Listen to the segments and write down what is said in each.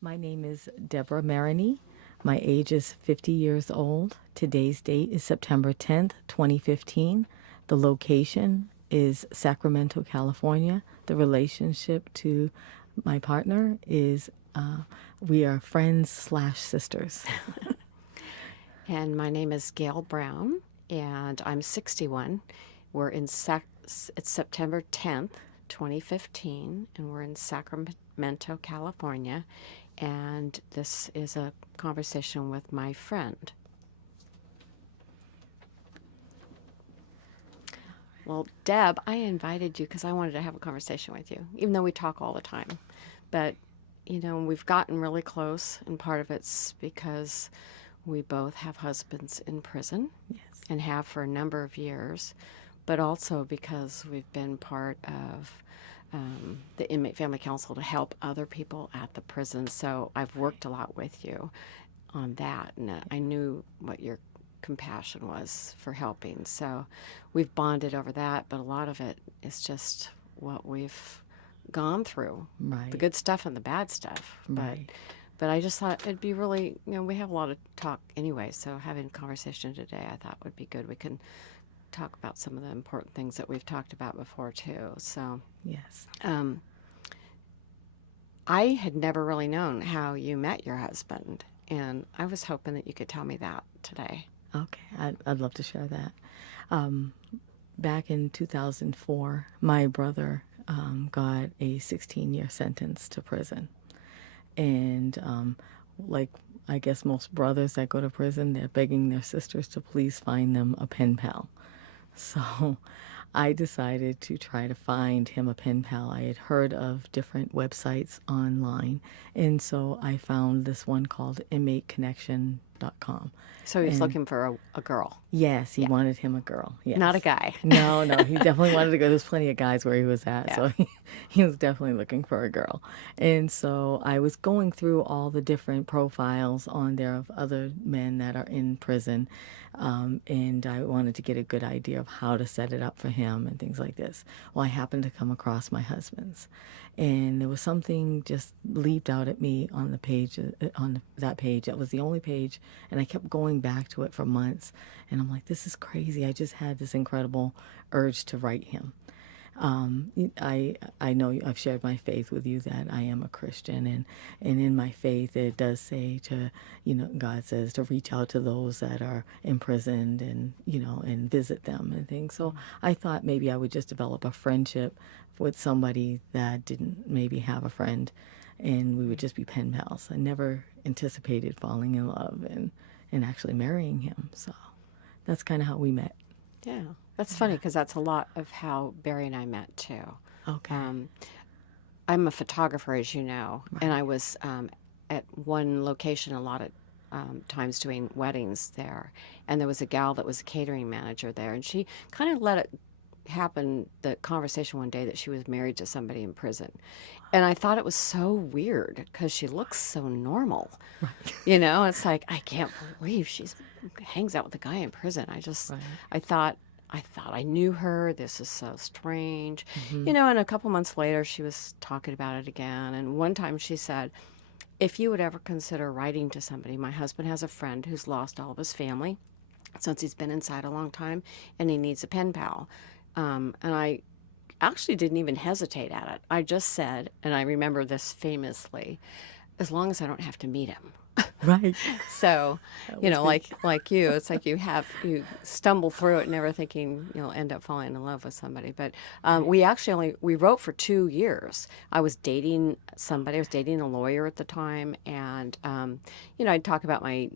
My name is Deborah Marigny. My age is 50 years old. Today's date is September 10th, 2015. The location is Sacramento, California. The relationship to my partner is we are friends slash sisters. And my name is Gail Brown, and I'm 61. We're in it's September 10th, 2015, and we're in Sacramento, California. And this is a conversation with my friend. Well, Deb, I invited you because I wanted to have a conversation with you, even though we talk all the time. But, we've gotten really close, and part of it's because we both have husbands in prison. Yes. And have for a number of years, but also because we've been part of the Inmate Family Council to help other people at the prison. So I've worked a lot with you on that, and I knew what your compassion was for helping. So we've bonded over that, but a lot of it is just what we've gone through, Right. the good stuff and the bad stuff. Right. But I just thought it'd be really, we have a lot of talk anyway, so having a conversation today I thought would be good. We can talk about some of the important things that we've talked about before, too. So, Yes. I had never really known how you met your husband, and I was hoping that you could tell me that today. Okay, I'd love to share that. Back in 2004, my brother got a 16-year sentence to prison. And like I guess most brothers that go to prison, they're begging their sisters to please find them a pen pal. So I decided to try to find him a pen pal. I had heard of different websites online, and so I found this one called inmateconnection.com. So he was looking for a girl. Yes, he wanted him a girl. Yes. Not a guy. No, he definitely wanted to go. There's plenty of guys where he was at, Yeah. so he was definitely looking for a girl. And so I was going through all the different profiles on there of other men that are in prison, and I wanted to get a good idea of how to set it up for him and things like this. Well, I happened to come across my husband's, and there was something just leaped out at me on the page, on that page. That was the only page, and I kept going back to it for months. And I'm like, this is crazy. I just had this incredible urge to write him. I know I've shared my faith with you that I am a Christian, and in my faith it does say to, God says to reach out to those that are imprisoned and, and visit them and things. So I thought maybe I would just develop a friendship with somebody that didn't maybe have a friend, and we would just be pen pals. I never anticipated falling in love and actually marrying him. So that's kind of how we met. Yeah. That's funny because that's a lot of how Barry and I met, too. Okay. I'm a photographer, as you know, and I was at one location a lot of times doing weddings there, and there was a gal that was a catering manager there, and she kind of let it happen, the conversation one day, that she was married to somebody in prison. And I thought it was so weird because she looks so normal. Right. It's like, I can't believe she's hangs out with a guy in prison. I thought I knew her. This is so strange. Mm-hmm. And a couple months later, she was talking about it again. And one time she said, if you would ever consider writing to somebody, my husband has a friend who's lost all of his family since he's been inside a long time, and he needs a pen pal. And I actually didn't even hesitate at it. I just said, and I remember this famously, as long as I don't have to meet him. Right. So, like you, it's like you stumble through it, never thinking you'll end up falling in love with somebody. But we wrote for 2 years. I was dating somebody. I was dating a lawyer at the time, and I'd talk about my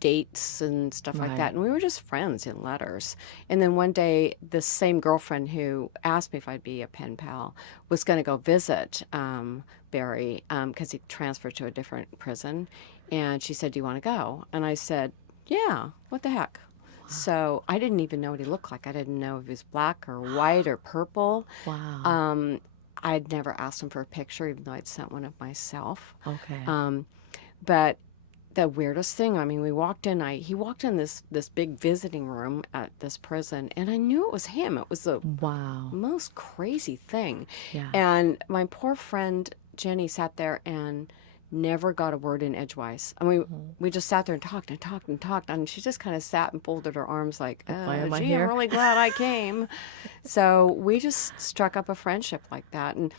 dates and stuff like that, and we were just friends in letters. And then one day, this same girlfriend who asked me if I'd be a pen pal was going to go visit Barry because he transferred to a different prison, and she said, do you want to go? And I said, yeah, what the heck. Wow. So I didn't even know what he looked like. I didn't know if he was black or white or purple. Wow. I'd never asked him for a picture, even though I'd sent one of myself. Okay. But the weirdest thing, he walked in, he walked in this big visiting room at this prison, and I knew it was him. It was the most crazy thing. Yeah. And my poor friend Jenny sat there, and never got a word in edgewise. And we just sat there and talked and talked and talked. And she just kind of sat and folded her arms like, Why am I gee, I'm here? really glad I came. So we just struck up a friendship like that. Right.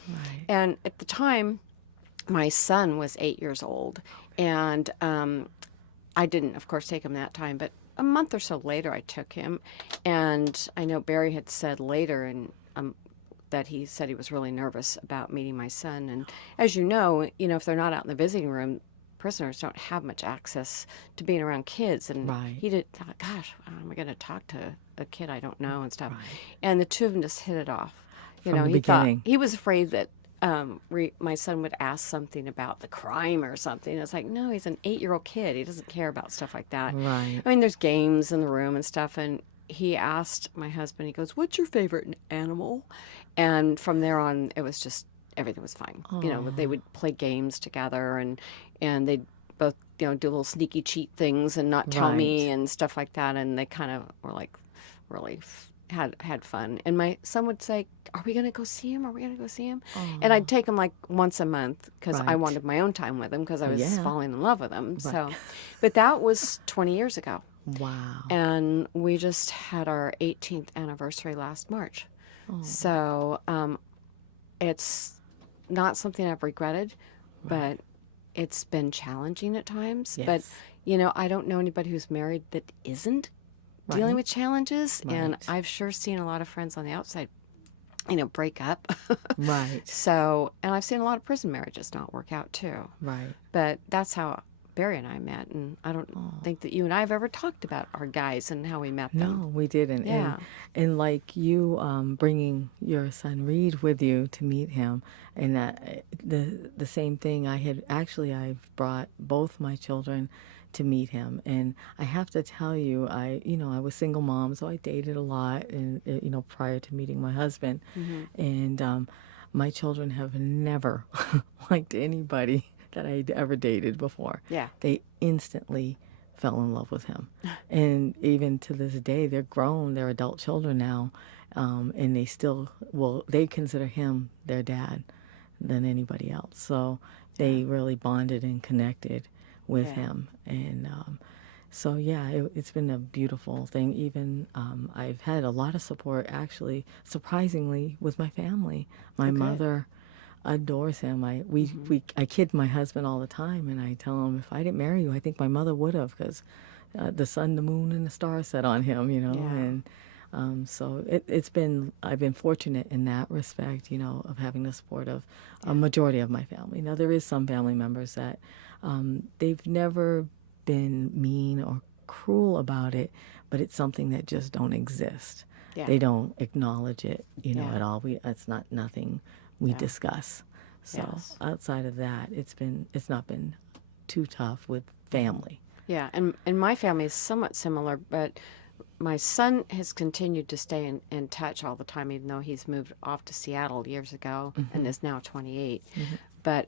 And at the time, my son was 8 years old. And I didn't, of course, take him that time. But a month or so later, I took him. And I know Barry had said later, and that he said he was really nervous about meeting my son. And as you know, if they're not out in the visiting room, prisoners don't have much access to being around kids. And Right. he thought, gosh, how am I going to talk to a kid I don't know and stuff? Right. And the two of them just hit it off. From the He thought, beginning. he was afraid that my son would ask something about the crime or something. It's like, no, he's an 8-year-old kid. He doesn't care about stuff like that. Right. I mean, there's games in the room and stuff. And he asked my husband, he goes, what's your favorite animal? And from there on, it was just, everything was fine. They would play games together, and they'd both, do little sneaky cheat things and not tell me Right. and stuff like that. And they kind of were like, really had fun. And my son would say, are we going to go see him? Are we going to go see him? And I'd take him like once a month because I Right. wanted my own time with him because I was Yeah. falling in love with him. Right. So, but that was 20 years ago. Wow. And we just had our 18th anniversary last March. So it's not something I've regretted, but it's been challenging at times. Yes. But, I don't know anybody who's married that isn't dealing Right. with challenges. And Right. I've sure seen a lot of friends on the outside, break up. Right. So, and I've seen a lot of prison marriages not work out too. Right. But that's how Barry and I met. And I don't think that you and I have ever talked about our guys and how we met them. No, we didn't. Yeah. And like you bringing your son Reed with you to meet him, and the same thing. I've brought both my children to meet him, and I have to tell you, I was single mom, so I dated a lot, and prior to meeting my husband, and my children have never liked anybody that I'd ever dated before. Yeah. They instantly fell in love with him. And even to this day, they're grown, they're adult children now, and they consider him their dad than anybody else. So they really bonded and connected with him. And so, yeah, it's been a beautiful thing. Even I've had a lot of support, actually, surprisingly, with my family. My mother adores him. I kid my husband all the time, and I tell him, if I didn't marry you, I think my mother would have, because the sun, the moon, and the stars set on him, and so I've been fortunate in that respect, of having the support of a majority of my family. Now, there is some family members that they've never been mean or cruel about it, but it's something that just don't exist. Yeah. They don't acknowledge it, at all. It's not nothing we discuss. So Yes. outside of that, it's not been too tough with family. Yeah, and my family is somewhat similar, but my son has continued to stay in touch all the time, even though he's moved off to Seattle years ago and is now 28. But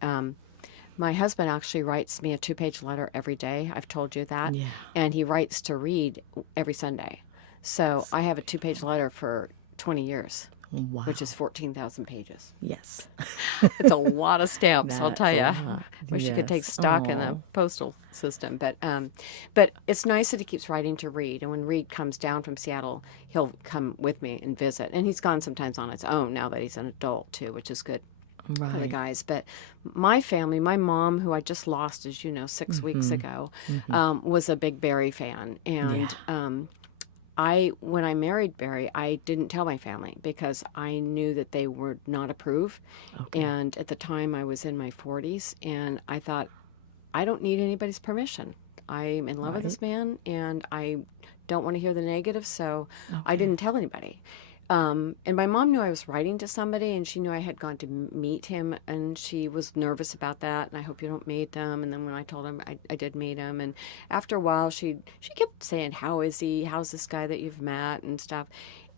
my husband actually writes me a 2-page letter every day. I've told you that. Yeah. And he writes to Reed every Sunday. So I have a 2-page letter for 20 years, Wow. which is 14,000 pages. Yes. It's a lot of stamps, I'll That's tell a you. lot. Wish you could take Yes. stock in the Aw. postal system. But it's nice that he keeps writing to Reed. And when Reed comes down from Seattle, he'll come with me and visit. And he's gone sometimes on his own now that he's an adult, too, which is good for the Right. guys. But my family, my mom, who I just lost, as you know, 6 weeks ago, was a big Barry fan. And when I married Barry, I didn't tell my family because I knew that they would not approve. Okay. And at the time, I was in my 40s, and I thought, I don't need anybody's permission. I'm in love with this man, and I don't want to hear the negative, so I didn't tell anybody. And my mom knew I was writing to somebody, and she knew I had gone to meet him, and she was nervous about that, and I hope you don't meet him. And then when I told him, I did meet him, and after a while, she kept saying, how is he? How's this guy that you've met and stuff?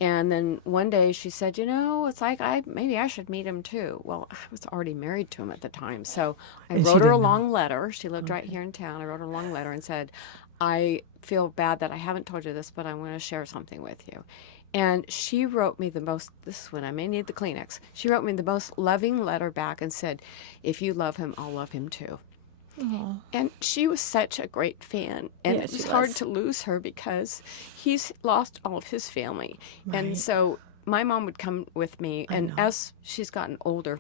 And then one day she said, it's like maybe I should meet him too. Well, I was already married to him at the time, so I And she wrote her a didn't know. long letter. She lived right here in town. I wrote her a long letter and said, I feel bad that I haven't told you this, but I want to share something with you. And she wrote me this is when I may need the Kleenex. She wrote me the most loving letter back and said, if you love him, I'll love him too. And she was such a great fan, and Yeah, it was she hard was. to lose her because he's lost all of his family. And Right. so my mom would come with me, I and know. as she's gotten older,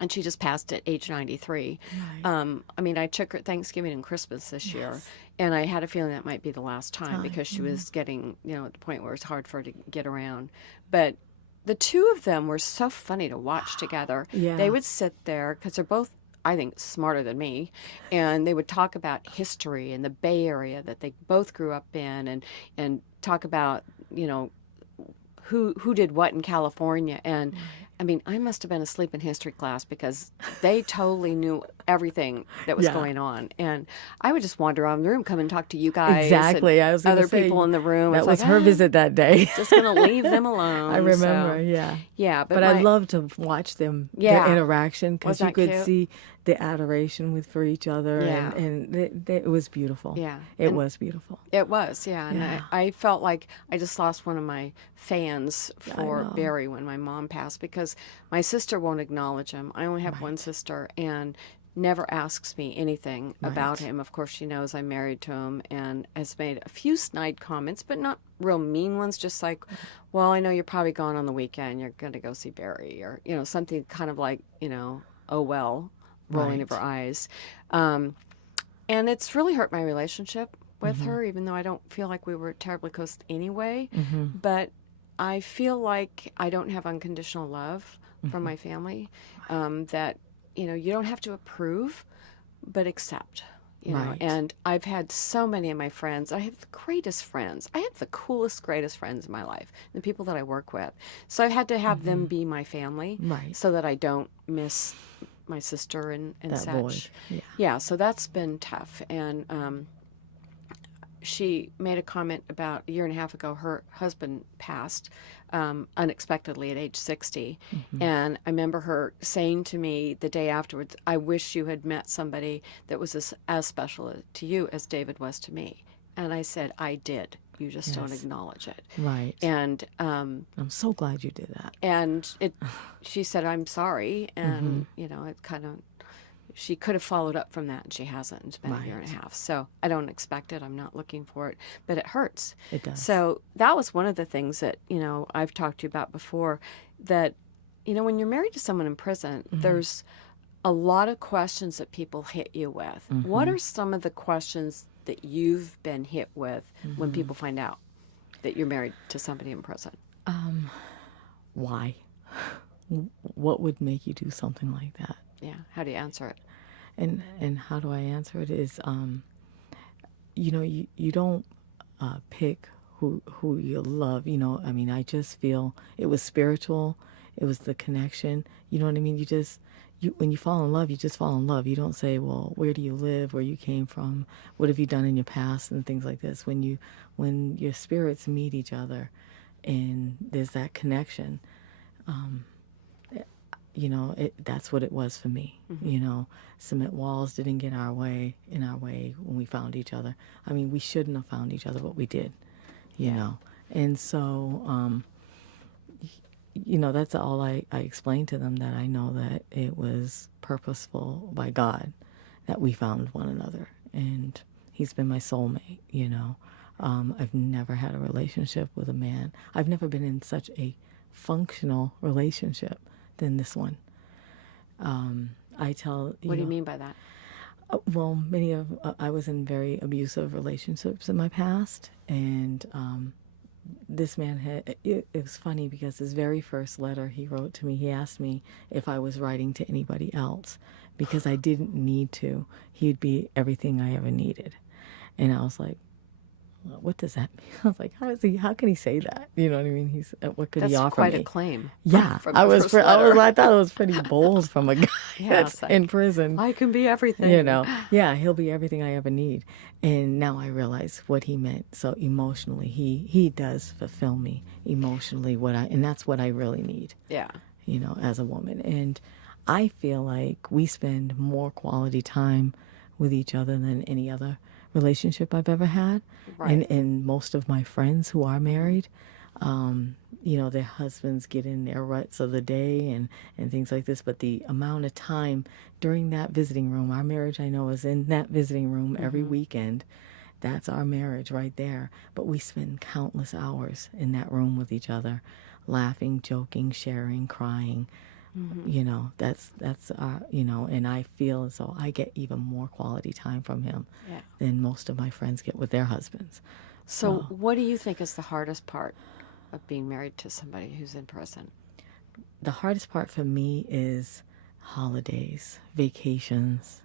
and she just passed at age 93. Right. I mean, I took her Thanksgiving and Christmas this year, Yes. and I had a feeling that might be the last time Time. because she was getting, at the point where it's hard for her to get around. But the two of them were so funny to watch together. Yeah. They would sit there because they're both, I think, smarter than me, and they would talk about history in the Bay Area that they both grew up in, and talk about, who did what in California. And I mean, I must have been asleep in history class because they totally knew everything that was Yeah. going on. And I would just wander around the room, come and talk to you guys. Exactly. And I was gonna other say, people in the room. That It's was like, her visit that day. just going to leave them alone. I remember, So, yeah. yeah. But I love to watch them, their Yeah. interaction, because Was you that could cute? see the adoration for each other, Yeah. and it was beautiful. Yeah. It And was beautiful. It was, yeah. And Yeah. I felt like I just lost one of my fans I for know. Barry when my mom passed because my sister won't acknowledge him. I only have one sister and never asks me anything about him. Of course, she knows I'm married to him and has made a few snide comments, but not real mean ones, just like, well, I know you're probably gone on the weekend. You're going to go see Barry, or, something kind of like, oh, well, rolling of her eyes. And it's really hurt my relationship with her, even though I don't feel like we were terribly close anyway. But I feel like I don't have unconditional love from my family, that, you don't have to approve, but accept. Right. And I've had so many of my friends. I have the greatest friends. I have the coolest, greatest friends in my life, the people that I work with. So I've had to have them be my family, Right. so that I don't miss my sister and That such. void. Yeah. Yeah, so that's been tough. And she made a comment about a year and a half ago. Her husband passed unexpectedly at age 60. And I remember her saying to me the day afterwards, I wish you had met somebody that was as special to you as David was to me. And I said, I did. You just don't acknowledge it. Right. And I'm so glad you did that. and she said, I'm sorry. And, it kind of, she could have followed up from that, and she hasn't. It's been a year and a half. So I don't expect it. I'm not looking for it. But it hurts. It does. So that was one of the things that, I've talked to you about before, that, when you're married to someone in prison, there's a lot of questions that people hit you with. What are some of the questions that you've been hit with when people find out that you're married to somebody in prison? Why? What would make you do something like that? Yeah. How do you answer it? And how do I answer it is, you don't pick who you love. I mean, I just feel it was spiritual. It was the connection. You know what I mean? When you fall in love, you just fall in love. You don't say, well, where do you live, where you came from, what have you done in your past, and things like this. When your spirits meet each other and there's that connection, that's what it was for me. Cement walls didn't get in our way when we found each other. I mean, we shouldn't have found each other, but we did, you know. And so, that's all I explained to them, that I know that it was purposeful by God that we found one another. And he's been my soulmate, I've never had a relationship with a man. I've never been in such a functional relationship than this one. I tell What do you mean by that? Well, I was in very abusive relationships in my past, and this man it was funny because his very first letter he wrote to me, he asked me if I was writing to anybody else because I didn't need to. He'd be everything I ever needed. And I was like, what does that mean? I was like, how can he say that? You know what I mean? What could he offer me? That's quite a claim. Yeah, from the first letter. I thought it was pretty bold from a guy that's like, in prison. I can be everything. Yeah, he'll be everything I ever need. And now I realize what he meant. So emotionally, he does fulfill me emotionally, and that's what I really need. Yeah. As a woman. And I feel like we spend more quality time with each other than any other relationship I've ever had. Right. And most of my friends who are married, Their husbands get in their ruts of the day and things like this. But the amount of time during that visiting room, our marriage, I know, is in that visiting room every weekend. That's our marriage right there. But we spend countless hours in that room with each other, laughing, joking, sharing, crying. That's and I feel as though I get even more quality time from him than most of my friends get with their husbands. So what do you think is the hardest part of being married to somebody who's in prison? The hardest part for me is holidays, vacations.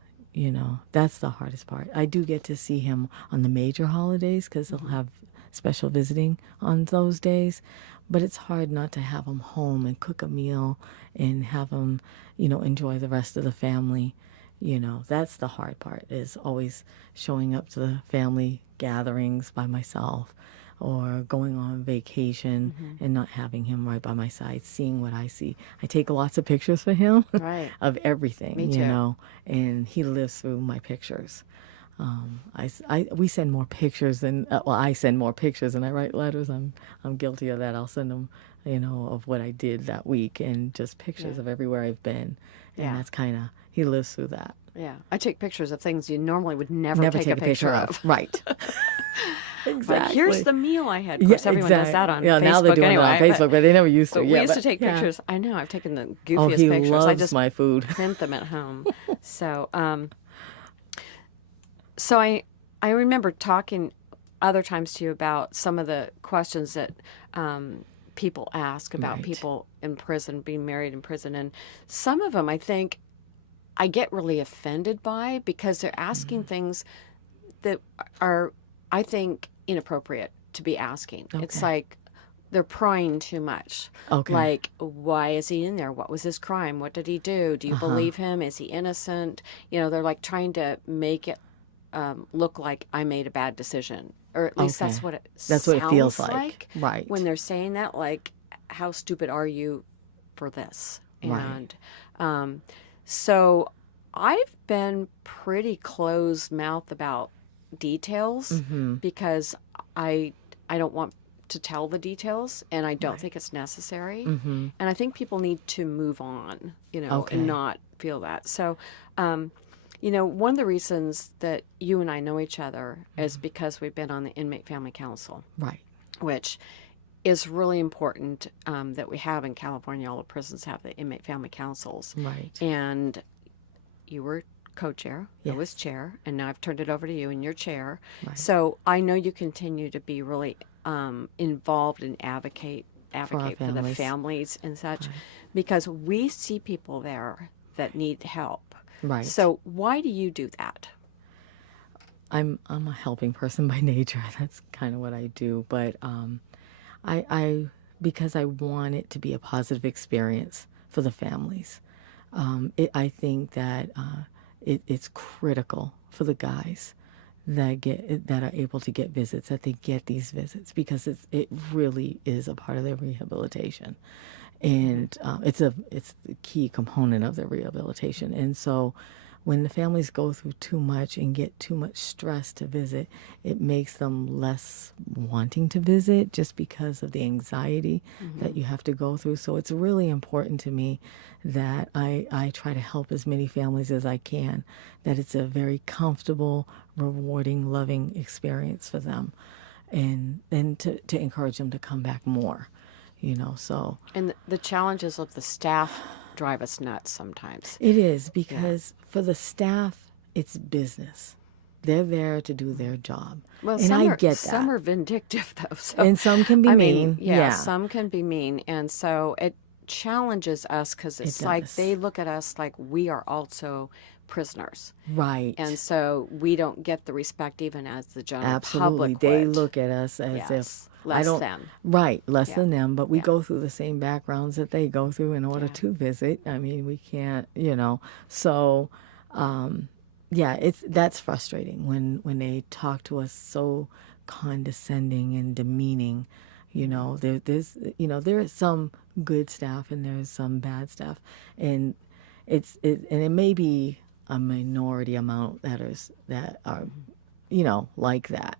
That's the hardest part. I do get to see him on the major holidays because they'll have special visiting on those days. But it's hard not to have him home and cook a meal and have him, enjoy the rest of the family. That's the hard part, is always showing up to the family gatherings by myself or going on vacation and not having him right by my side, seeing what I see. I take lots of pictures for him of everything, Me too. And he lives through my pictures. We send more pictures than, I send more pictures than I write letters. I'm guilty of that. I'll send them, of what I did that week and just pictures of everywhere I've been. And that's kind of, he lives through that. Yeah. I take pictures of things you normally would never take a picture of. Right. Exactly. Like, here's the meal I had. Of course, everyone does that on Facebook now they're doing anyway. it on Facebook, but they never used to. But we used to take pictures. I know. I've taken the goofiest he pictures. loves I just my food. print them at home. So I remember talking other times to you about some of the questions that people ask about people in prison, being married in prison. And some of them I think I get really offended by because they're asking things that are, I think, inappropriate to be asking. Okay. It's like they're prying too much. Okay. Like, why is he in there? What was his crime? What did he do? Do you believe him? Is he innocent? They're like trying to make it look like I made a bad decision. Or at least that's what it feels sounds like. Right. When they're saying that, like, how stupid are you for this? Right. And so I've been pretty closed-mouthed about details because I don't want to tell the details, and I don't think it's necessary. And I think people need to move on, and not feel that. So, one of the reasons that you and I know each other is because we've been on the Inmate Family Council. Right. Which is really important that we have in California. All the prisons have the Inmate Family Councils. Right. And you were co-chair, I was chair, and now I've turned it over to you and you're chair. Right. So I know you continue to be really involved and advocate for the families and such, because we see people there that need help. Right. So why do you do that? I'm a helping person by nature. That's kind of what I do. But I because I want it to be a positive experience for the families. I think that it's critical for the guys that are able to get visits, that they get these visits, because it really is a part of their rehabilitation, and it's the key component of their rehabilitation. And so when the families go through too much and get too much stress to visit, it makes them less wanting to visit just because of the anxiety that you have to go through. So it's really important to me that I try to help as many families as I can, that it's a very comfortable, rewarding, loving experience for them, and then to encourage them to come back more, so. And the challenges of the staff drive us nuts sometimes. It is, because for the staff, it's business. They're there to do their job. Well, and I get that. Some are vindictive, though. So, and some can be mean. Some can be mean. And so it challenges us because it's like they look at us like we are also prisoners. Right. And so we don't get the respect even as the general public would. They look at us as if less than. Right, less than them, but we go through the same backgrounds that they go through in order to visit. I mean, we can't, So, that's frustrating when they talk to us so condescending and demeaning. There is some good staff and there's some bad staff, and it may be a minority amount that are like that,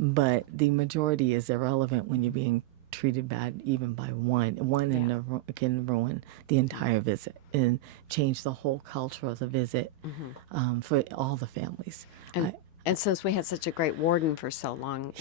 but the majority is irrelevant when you're being treated bad even by one can ruin the entire visit and change the whole culture of the visit for all the families. And since we had such a great warden for so long,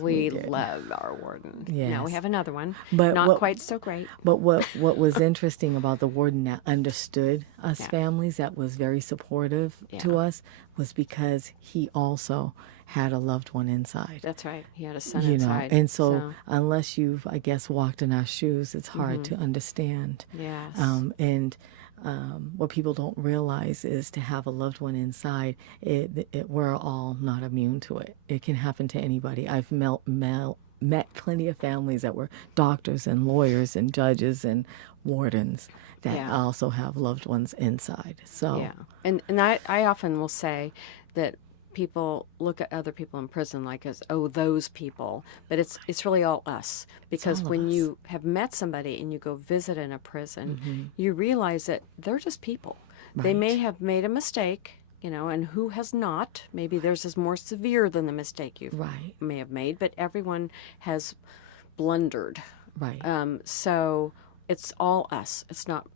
we loved our warden. Yes. Now we have another one, but not quite so great. But what was interesting about the warden that understood us families, that was very supportive to us, was because he also had a loved one inside. That's right. He had a son inside. And so unless you've, I guess, walked in our shoes, it's hard to understand. Yes. What people don't realize is to have a loved one inside, we're all not immune to it. It can happen to anybody. I've met plenty of families that were doctors and lawyers and judges and wardens that also have loved ones inside. So and I often will say that people look at other people in prison like as, oh, those people, but it's really all us, because when you have met somebody and you go visit in a prison, you realize that they're just people. They may have made a mistake, and who has not? Maybe theirs is more severe than the mistake you may have made, but everyone has blundered. Right. So it's all us. It's not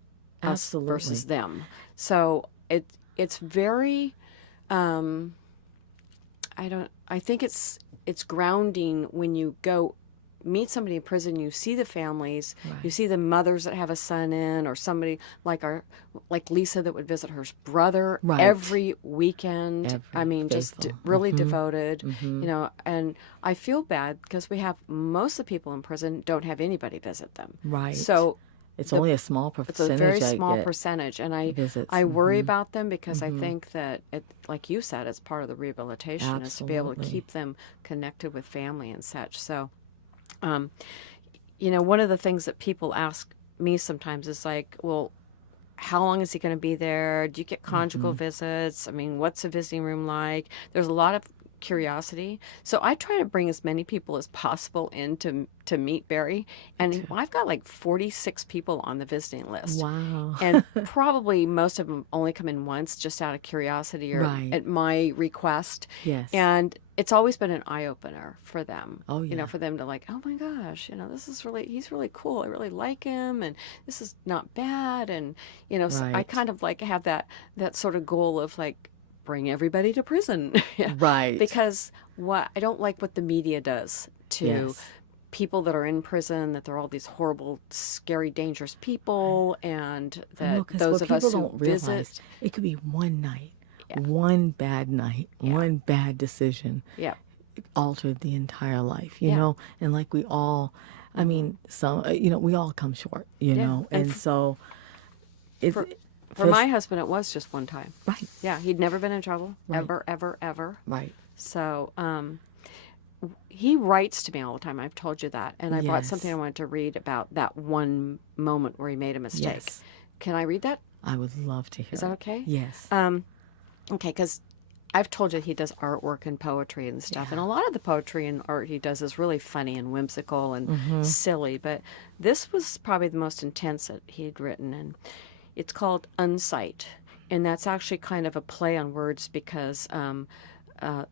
us versus them. So it's very. I think it's grounding when you go meet somebody in prison. You see the families, you see the mothers that have a son in, or somebody like Lisa that would visit her brother every weekend. Just really devoted, and I feel bad because we have most of the people in prison don't have anybody visit them. Right. So it's only a small percentage. It's a very small percentage, and I worry about them because I think that, like you said, it's part of the rehabilitation is to be able to keep them connected with family and such. So, one of the things that people ask me sometimes is like, well, how long is he going to be there? Do you get conjugal visits? What's the visiting room like? There's a lot of curiosity. So I try to bring as many people as possible in to meet Barry. And I've got like 46 people on the visiting list. Wow. And probably most of them only come in once just out of curiosity or at my request. Yes. And it's always been an eye-opener for them. Oh, yeah. For them to like, oh my gosh, he's really cool. I really like him, and this is not bad. And, so I kind of like have that sort of goal of like, bring everybody to prison. Right. Because I don't like what the media does to people that are in prison, that they're all these horrible, scary, dangerous people, and that those of us who visit. It could be one night, one bad night, one bad decision. Yeah. Altered the entire life, you know? And like we all, we all come short, you know? And so it's... For my husband, it was just one time. Right. Yeah, he'd never been in trouble, ever, ever, ever. Right. So he writes to me all the time. I've told you that. And I brought something I wanted to read about that one moment where he made a mistake. Yes. Can I read that? I would love to hear Is that okay? Yes. Okay, because I've told you he does artwork and poetry and stuff. Yeah. And a lot of the poetry and art he does is really funny and whimsical and silly. But this was probably the most intense that he had written. And it's called Unsight, and that's actually kind of a play on words because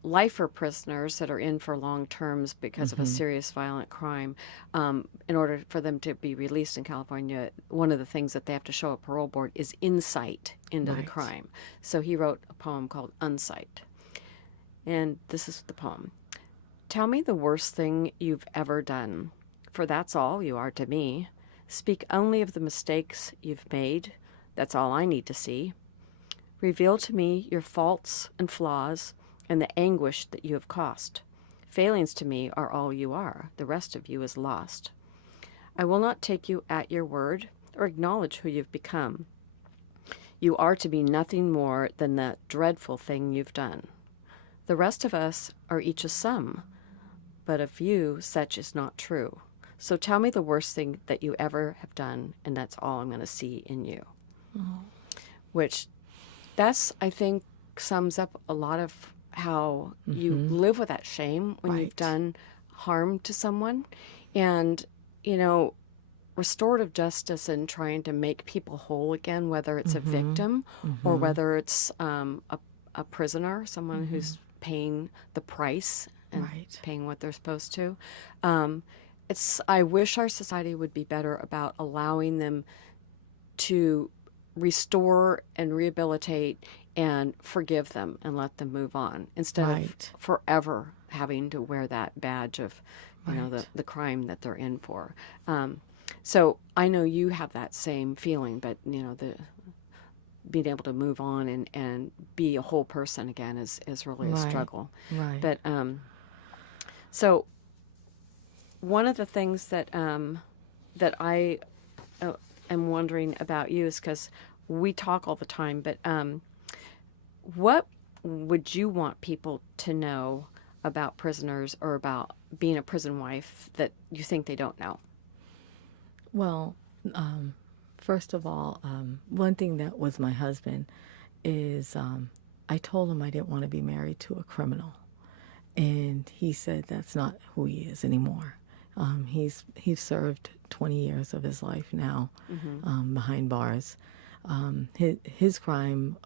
lifer prisoners that are in for long terms because of a serious violent crime, in order for them to be released in California, one of the things that they have to show a parole board is insight into the crime. So he wrote a poem called Unsight, and this is the poem. Tell me the worst thing you've ever done, for that's all you are to me. Speak only of the mistakes you've made. That's all I need to see. Reveal to me your faults and flaws and the anguish that you have cost. Failings to me are all you are. The rest of you is lost. I will not take you at your word or acknowledge who you've become. You are to be nothing more than the dreadful thing you've done. The rest of us are each a sum, but of you such is not true. So tell me the worst thing that you ever have done, and that's all I'm going to see in you. Oh. Which, I think, sums up a lot of how you live with that shame when you've done harm to someone. And, restorative justice and trying to make people whole again, whether it's a victim or whether it's a prisoner, someone who's paying the price and paying what they're supposed to. I wish our society would be better about allowing them to restore and rehabilitate and forgive them and let them move on instead Right. of forever having to wear that badge of, Right. the crime that they're in for. So I know you have that same feeling, but the being able to move on and be a whole person again is really a Right. struggle. Right. But so one of the things that I am wondering about you is because we talk all the time, but what would you want people to know about prisoners or about being a prison wife that you think they don't know? Well, first of all, one thing that was my husband is I told him I didn't want to be married to a criminal. And he said that's not who he is anymore. He's served 20 years of his life now behind bars. His crime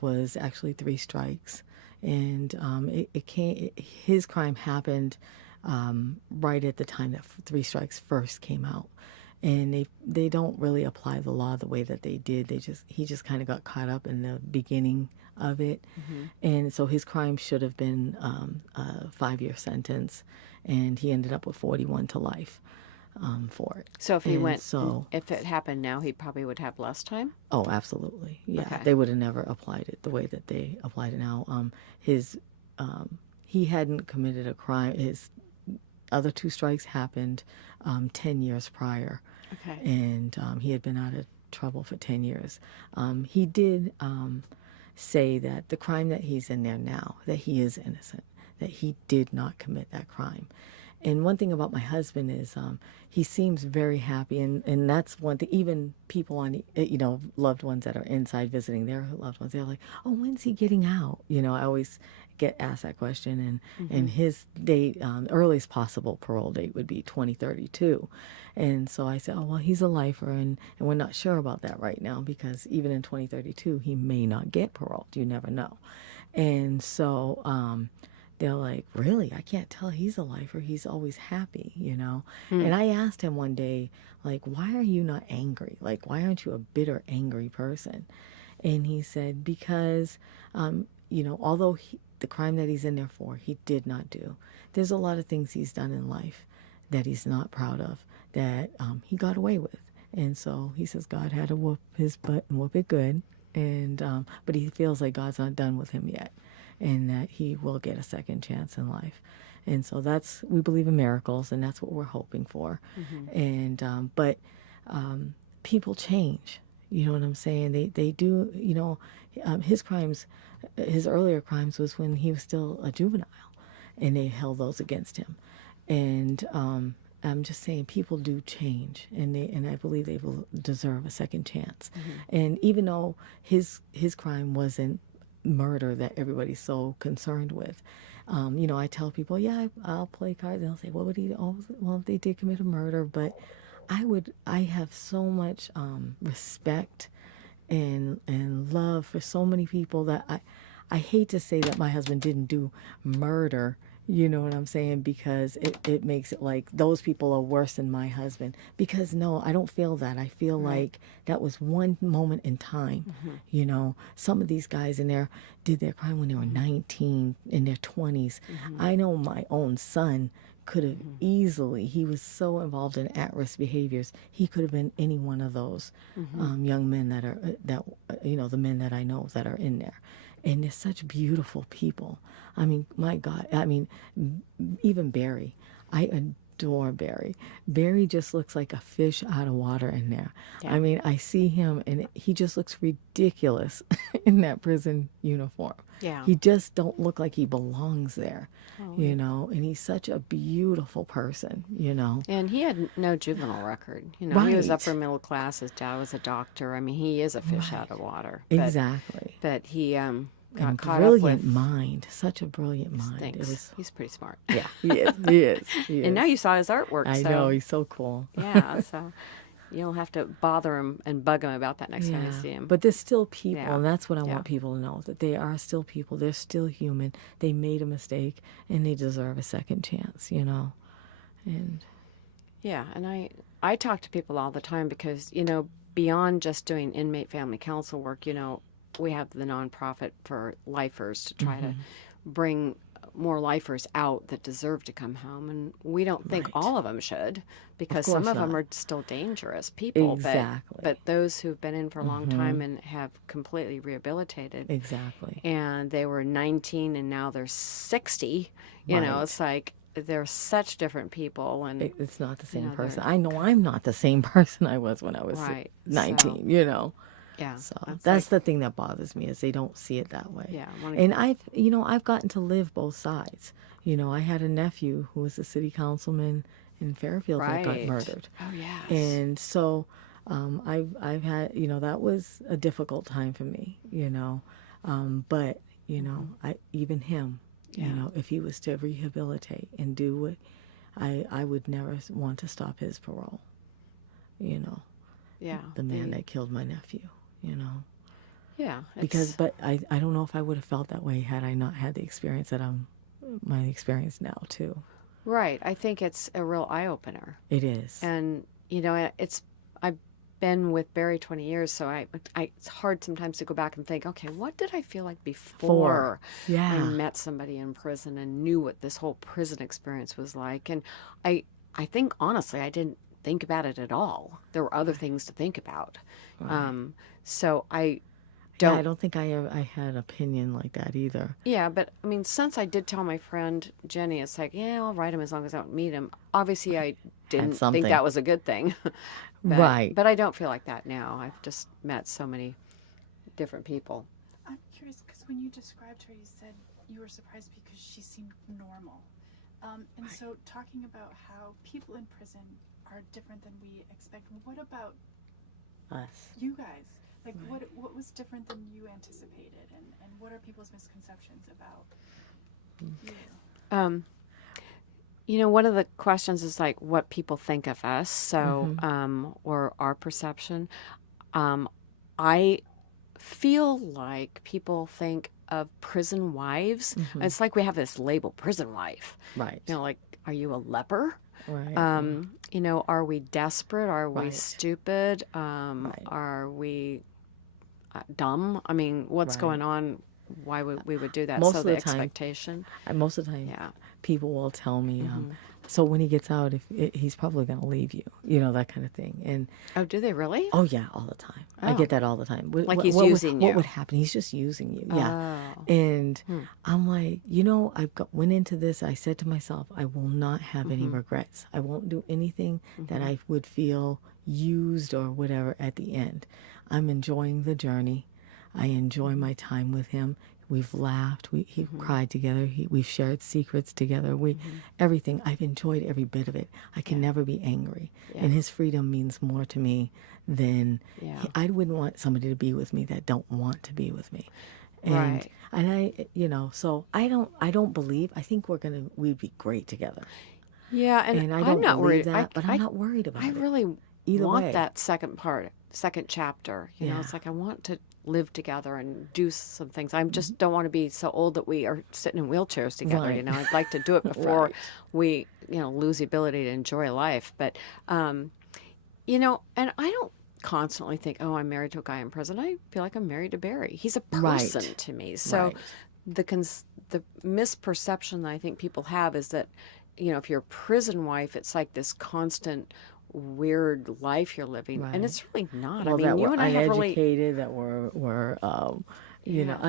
was actually 3 strikes, and his crime happened right at the time that 3 strikes first came out. And they don't really apply the law the way that they did. He just kind of got caught up in the beginning of it, and so his crime should have been a 5-year sentence, and he ended up with 41 to life for it. So if So if it happened now, he probably would have less time. oh, absolutely, yeah, Okay. they would have never applied it the way that they applied it now. His he hadn't committed a crime. His other 2 strikes happened 10 years prior. Okay. And he had been out of trouble for 10 years. He did say that the crime that he's in there now, that he is innocent, that he did not commit that crime. And one thing about my husband is he seems very happy, and that's one thing. Even people on, loved ones that are inside visiting their loved ones, they're like, "Oh, when's he getting out?" I always get asked that question, and his date, earliest possible parole date would be 2032. And so I said, "Oh, well, he's a lifer, and we're not sure about that right now because even in 2032, he may not get paroled. You never know." And so they're like, "Really? I can't tell he's a lifer. He's always happy. And I asked him one day, like, "Why are you not angry? Like, why aren't you a bitter, angry person?" And he said, "Because, although the crime that he's in there for, he did not do, there's a lot of things he's done in life that he's not proud of, that he got away with." And so he says God had to whoop his butt and whoop it good. And but he feels like God's not done with him yet, and that he will get a second chance in life. And so we believe in miracles, and that's what we're hoping for. And but people change. You know what I'm saying? They do. His earlier crimes was when he was still a juvenile, and they held those against him. And I'm just saying, people do change, and I believe they will deserve a second chance. And even though his crime wasn't murder that everybody's so concerned with, I tell people, yeah, I'll play cards. And they'll say, what would he do? Oh, well, if they did commit a murder, but I have so much respect and love for so many people that I hate to say that my husband didn't do murder. You know what I'm saying? Because it makes it like those people are worse than my husband. Because no, I don't feel that. I feel like that was one moment in time. Some of these guys in there did their crime when they were 19, in their 20s. I know my own son could have easily, he was so involved in at-risk behaviors, he could have been any one of those young men the men that I know that are in there. And they're such beautiful people. I mean, my God. I mean, even Barry. I adore Barry. Barry just looks like a fish out of water in there. Yeah. I mean, I see him, and he just looks ridiculous in that prison uniform. Yeah. He just don't look like he belongs there, and he's such a beautiful person, And he had no juvenile record. He was Right. upper middle class. His dad was a doctor. I mean, he is a fish out of water. Exactly. But he got And caught brilliant up with mind, such a brilliant mind. things. He's pretty smart. Yeah, he is. He is. He And now is. you saw his artwork. I so, know, he's so cool. yeah, so you'll have to bother him and bug him about that next time you see him. But there's still people, Yeah. and that's what I Yeah. want people to know, that they are still people. They're still human. They made a mistake, and they deserve a second chance, And Yeah, and I talk to people all the time because, beyond just doing inmate family council work, we have the nonprofit for lifers to try to bring more lifers out that deserve to come home. And we don't think Right. all of them should, because course some of them not. are still dangerous people. Exactly. But those who've been in for a long time and have completely rehabilitated, Exactly. and they were 19 and now they're 60, Right. it's like they're such different people. And It's not the same they're person. I know I'm not the same person I was when I was right. 19, Yeah, So that's that's like, the thing that bothers me is they don't see it that way. yeah, And I've gotten to live both sides. I had a nephew who was a city councilman in Fairfield that got right. murdered. Oh yes. And so I've had, that was a difficult time for me, but, even him, if he was to rehabilitate and do what I would never want to stop his parole, Yeah, the man that killed my nephew, yeah, but I don't know if I would have felt that way had I not had the experience that my experience now too. right. I think it's a real eye opener, It is. and I've been with Barry 20 years, so it's hard sometimes to go back and think, okay, what did I feel like before Yeah. I met somebody in prison and knew what this whole prison experience was like? And I think honestly, I didn't think about it at all. There were other things to think about. So I Yeah, I don't. don't think I had an opinion like that either. Yeah, but I mean, since I did tell my friend Jenny, it's like, yeah, I'll write him as long as I don't meet him. Obviously, I didn't something. think that was a good thing. Right. But I don't feel like that now. I've just met so many different people. I'm curious because when you described her, you said you were surprised because she seemed normal. And so talking about how people in prison are different than we expect, what about Us. you guys? Like, what was different than you anticipated? And what are people's misconceptions about you? One of the questions is like what people think of us, so or our perception. I feel like people think of prison wives. It's like we have this label, prison wife. Right. Like, are you a leper? Right. Are we desperate? Are we Right. stupid? Right. Are we dumb? I mean, what's Right. going on? Why would we would do that? Most So of the the time- expectation. Most of the time, Yeah. people will tell me, so when he gets out, he's probably going to leave you, that kind of thing. And Oh, do they really? oh yeah, all the time. I Oh. get that all the time. Like he's using What you. would happen? He's just using you. Yeah. Oh. And I'm like, went into this. I said to myself, I will not have any regrets. I won't do anything that I would feel used or whatever at the end. I'm enjoying the journey. I enjoy my time with him. We've laughed. He cried together. We've shared secrets together. Everything. I've enjoyed every bit of it. I can never be angry. Yeah. And his freedom means more to me than Yeah. I wouldn't want somebody to be with me that don't want to be with me. And Right. so I don't believe. I think we'd be great together. Yeah, And I I'm don't not believe worried. that, but I'm not worried about I it. really Either want way. that second chapter. Yeah. It's like I want to live together and do some things. I just don't want to be so old that we are sitting in wheelchairs together. Right. I'd like to do it before Right. we, lose the ability to enjoy life. But, and I don't constantly think, oh, I'm married to a guy in prison. I feel like I'm married to Barry. He's a person Right. to me. So Right. the misperception that I think people have is that, if you're a prison wife, it's like this constant weird life you're living, Right. and it's really not. Well, I mean, that you we're and I have really uneducated, that we're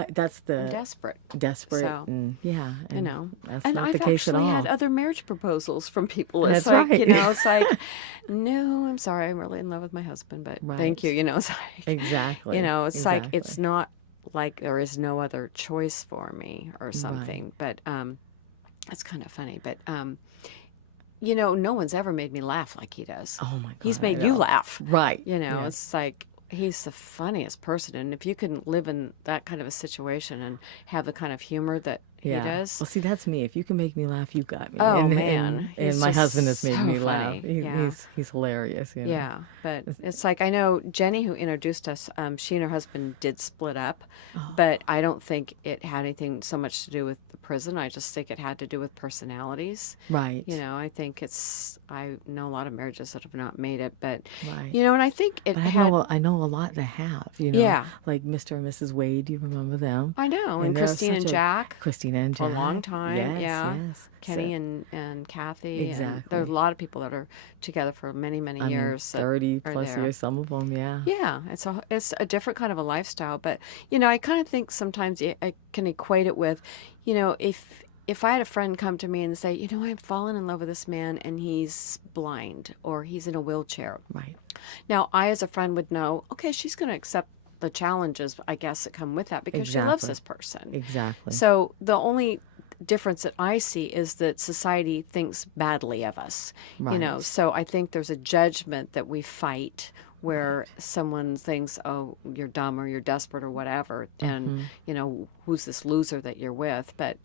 that's the desperate. desperate, So, and yeah, and that's and not I've the case at actually all. had other marriage proposals from people. It's That's like, right. it's like, no, I'm sorry, I'm really in love with my husband, but Right. thank you. It's like, Exactly. it's like it's Exactly. not like there is no other choice for me or something. But it's kind of funny. But no one's ever made me laugh like he does. Oh my God, He's I made you know. laugh. Right. Yes. It's like he's the funniest person, and if you can live in that kind of a situation and have the kind of humor that Yeah. He does. Well, see, that's me. If you can make me laugh, you got me. Oh, and, man. And He's my just husband has made so me funny. laugh. Yeah. He's hilarious. You know? Yeah, but it's like I know Jenny, who introduced us, she and her husband did split up, but I don't think it had anything so much to do with the prison. I just think it had to do with personalities. Right. You know, I think I know a lot of marriages that have not made it, but, Right. you know, and I think it But had. I know a lot that have, you know. Yeah. Like Mr. and Mrs. Wade, do you remember them? I know, and they're Christine and such a- Jack. Christina and For Jack. a long time, Yes, yeah. yes. Kenny So, and Kathy. Exactly. And there's a lot of people that are together for many, many I mean, years. that 30 are plus there. years, some of them, yeah. Yeah, it's a different kind of a lifestyle, but you know, I kind of think sometimes I can equate it with, you know, if I had a friend come to me and say, you know, I've fallen in love with this man and he's blind or he's in a wheelchair. Right. Now, I as a friend would know, okay, she's going to accept the challenges, I guess, that come with that because she loves Exactly. this person. Exactly. So the only difference that I see is that society thinks badly of us. You know, Right. so I think there's a judgment that we fight where someone thinks, oh, you're dumb or you're desperate or whatever, and you know, who's this loser that you're with? But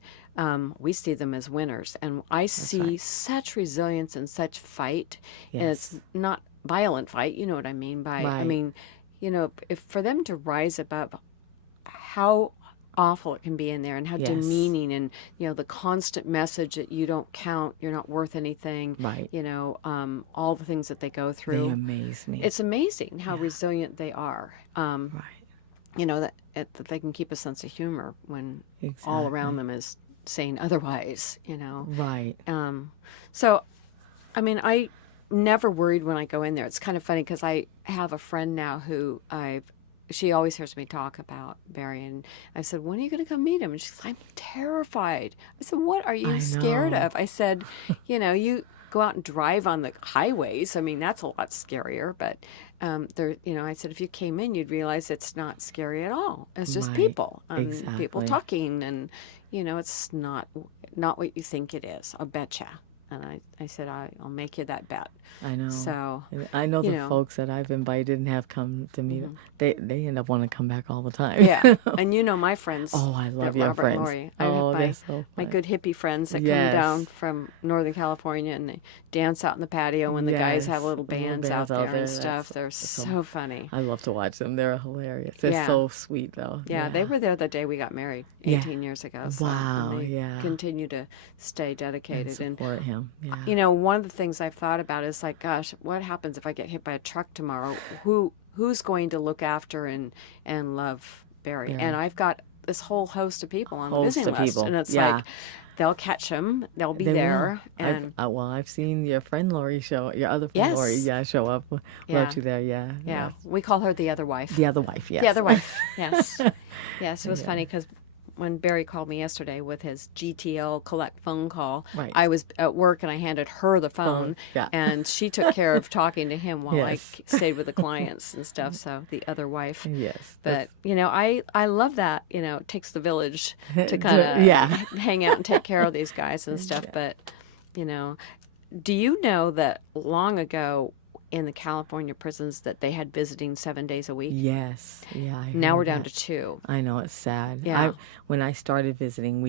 we see them as winners, and I see such resilience and such fight, and Yes. it's not violent fight. You know what I mean by? I Right. mean, you know, if for them to rise above how awful it can be in there and how Yes. demeaning and you know the constant message that you don't count, you're not worth anything, Right. you know, all the things that they go They through. amaze me. It's amazing how resilient they are. right. You know that they can keep a sense of humor when all Exactly. around them is saying otherwise, you know. Right. So I mean, I never worried when I go in there. It's kind of funny because I have a friend now who she always hears me talk about Barry, and I said, when are you going to come meet him? And she's like, I'm terrified. I said, what are you I scared know. of? I said, you know, you go out and drive on the highways. I mean, that's a lot scarier, but there, you know, I said, if you came in, you'd realize it's not scary at all. It's just Right. people, people Exactly. talking, and you know, it's not what you think it is. I'll betcha. And I said, I'll make you that bet. I know. So, And I know you the know. folks that I've invited and have come to meet. They end up wanting to come back all the time. Yeah, and you know my friends. Oh, I love that your Robert friends. and Lori. I Oh, have they're so my fun. good hippie friends that Yes. come down from Northern California and they dance out in the patio when the guys have Yes, little the little bands out bands out there there. and stuff. They're That's so funny. I love to watch them. They're hilarious. They're Yeah. so sweet, though. Yeah, they were there the day we got married, Yeah. 18 years ago. So, Wow, and they yeah. continue to stay And dedicated. And support him. Yeah. you know, one of the things I've thought about is like, gosh, what happens if I get hit by a truck tomorrow? Who's going to look after and love Barry? Barry. And I've got this whole host of people on the Host visiting of list, people, and it's yeah. like they'll catch him, they'll be They there, will. and well, I've seen your friend Lori your other friend Yes. Lori, show up Yeah. without you there, yeah. yeah, we call her the other wife. The other wife, yes. The other wife, yes, yes. It was Yeah. funny because when Barry called me yesterday with his GTL collect phone call, Right. I was at work and I handed her the phone, yeah. and she took care of talking to him while Yes. I stayed with the clients and stuff. So the other wife. Yes. But you know, I love that. You know, it takes the village to kind of yeah. hang out and take care of these guys and stuff. But you know, do you know that long ago in the California prisons that they had visiting 7 days a week? Yes. Yeah. I Now heard we're down that. to 2. I know, it's sad. Yeah. When I started visiting,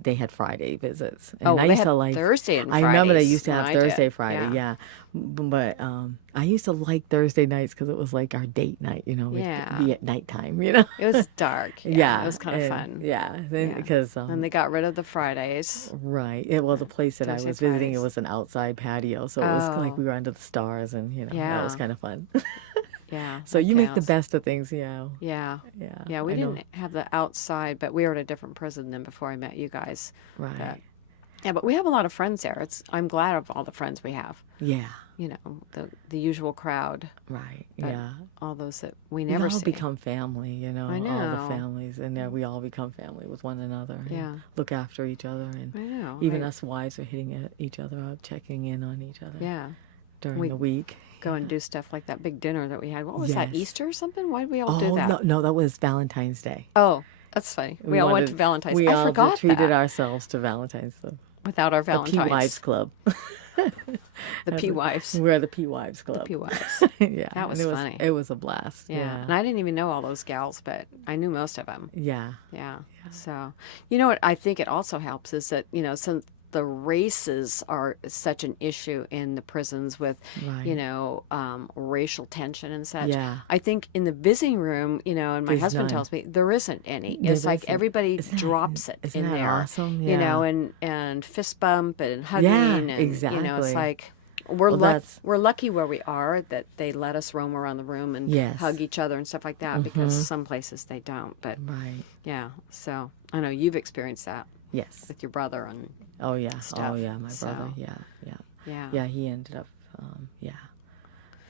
they had Friday visits. And Oh, I they used had to like Thursday and I remember they Fridays used to when have I did. Thursday, Friday, Yeah. yeah. But I used to like Thursday nights because it was like our date night, you know. We'd Yeah. be at nighttime, you know. It was dark. Yeah, It was kind of and- fun. Yeah, then Yeah. because And they got rid of the Fridays. right, well, the place that I Thursday, was visiting, it Fridays. was an outside patio, so it was like Oh. we were under the stars, and that was Yeah. kind of fun. Yeah. So you make the counts. best of things, yeah. Yeah. Yeah, Yeah, we I know. didn't have the outside, but we were at a different prison than before I met you guys. Right. But, yeah, but we have a lot of friends there. I'm glad of all the friends we have. Yeah. You know, the usual crowd, Right. But yeah. all those that we We never all see. become family, I all know. the families, and we all become family with one another. And Yeah. look after each other, and I know. even us wives are hitting each other up, checking in on each other Yeah. during We the week. Go and do stuff like that big dinner that we had. What was that, Yes. Easter or something? Why did we all do Oh that? no, that was Valentine's Day. Oh, that's funny. We all went to wanted- Valentine's. We I all forgot treated that. ourselves to Valentine's, the Without our P Wives Valentine's. Club. The P Wives. We're the P Wives Club. P Wives. Yeah, That was and funny. It was a blast. Yeah. And I didn't even know all those gals, but I knew most of them. Yeah. Yeah. So, you know what I think it also helps is that, since the races are such an issue in the prisons with, Right. racial tension and such. Yeah. I think in the visiting room, and my There's husband none. tells me there isn't any. There It's like isn't. everybody Isn't that- drops it isn't in that there. awesome? Yeah. And fist bump and hugging. Yeah, and, it's exactly. like Well, that's- we're lucky where we are that they let us roam around the room and Yes. hug each other and stuff like that because some places they don't. But Right. yeah, so I know you've experienced that Yes. with your brother and Oh yeah. stuff. Oh yeah. My So, brother. Yeah. Yeah. yeah. Yeah. He ended up. Yeah.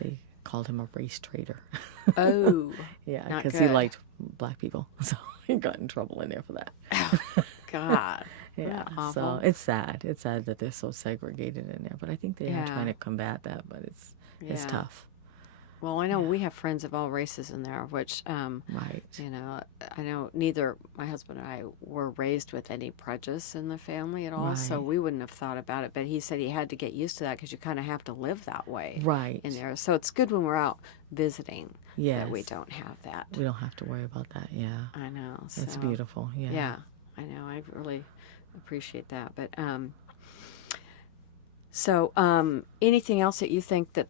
They called him a race traitor. Oh, Yeah, Not because he good. liked black people, so he got in trouble in there for that. God. Yeah, Awful. so it's sad. It's sad that they're so segregated in there, but I think they are Yeah. trying to combat that. But it's Yeah. tough, Well, I know we have friends of all races in there, which, right? I know neither my husband and I were raised with any prejudice in the family at all, so Right. we wouldn't have thought about it. But he said he had to get used to that because you kind of have to live that way Right. in there. So it's good when we're out visiting that we Yes. don't have that. We don't have to worry about that. Yeah, I know. it's so, beautiful. Yeah. Yeah, I know. I really appreciate that. But anything else that you think that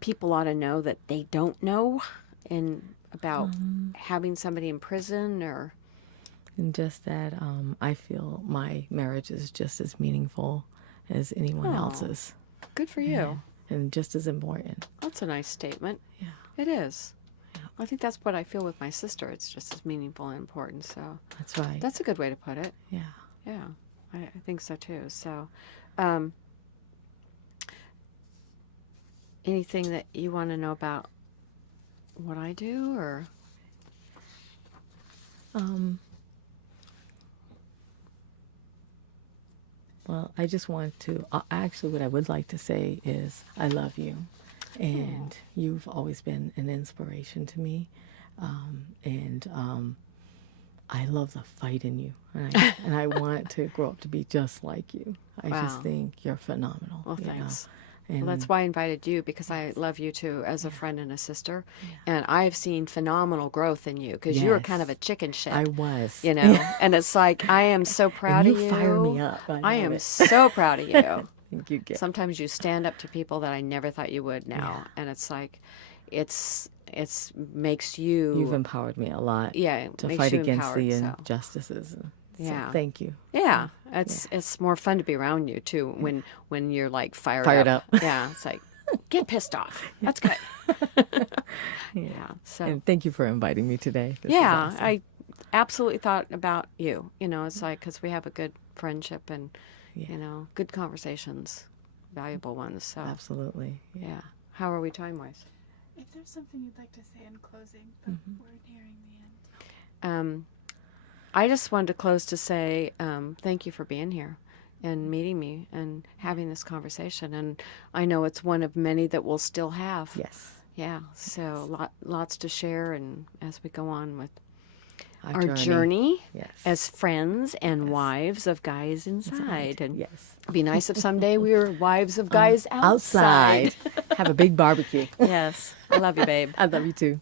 people ought to know that they don't know about having somebody in prison or And just that, I feel my marriage is just as meaningful as anyone Oh. else's, good for you. and just as important. That's a nice statement. Yeah. It is. I think that's what I feel with my sister. It's just as meaningful and important. So That's right. that's a good way to put it. Yeah. Yeah, I think so too. So, anything that you want to know about what I do, or Well, I just want to, actually, what I would like to say is I love you. And you've always been an inspiration to me. I love the fight in you. And I want to grow up to be just like you. I just Wow. think you're phenomenal. well, you know. thanks. And Well, that's why I invited you because I love you too as a friend and a sister, and I've seen phenomenal growth in you because you were kind of a Yes. chicken shit. I was. And it's like I am so proud And of you. you fire me up. I I love am it. so proud of you. Thank you, Gail. Sometimes you stand up to people that I never thought you would now, and it's like, it's makes you. You've empowered me a lot. Yeah, it To makes fight you against the empowered, so. injustices. So Yeah. thank you. Yeah, it's more fun to be around you too when you're like fired up. Yeah, it's like get pissed off. That's good. Yeah. So And thank you for inviting me today. This is yeah, awesome. I absolutely thought about you. It's like because we have a good friendship and good conversations, valuable ones. So Absolutely. yeah. How are we time wise? If there's something you'd like to say in closing, but we're nearing the end. I just wanted to close to say thank you for being here and meeting me and having this conversation. And I know it's one of many that we'll still have. Yes. Yeah. So lots to share, and as we go on with Our our journey Yes. as friends and wives of guys inside. And Yes. it'd be nice if someday we were wives of guys outside. Outside. Have a big barbecue. Yes. I love you, babe. I love you too.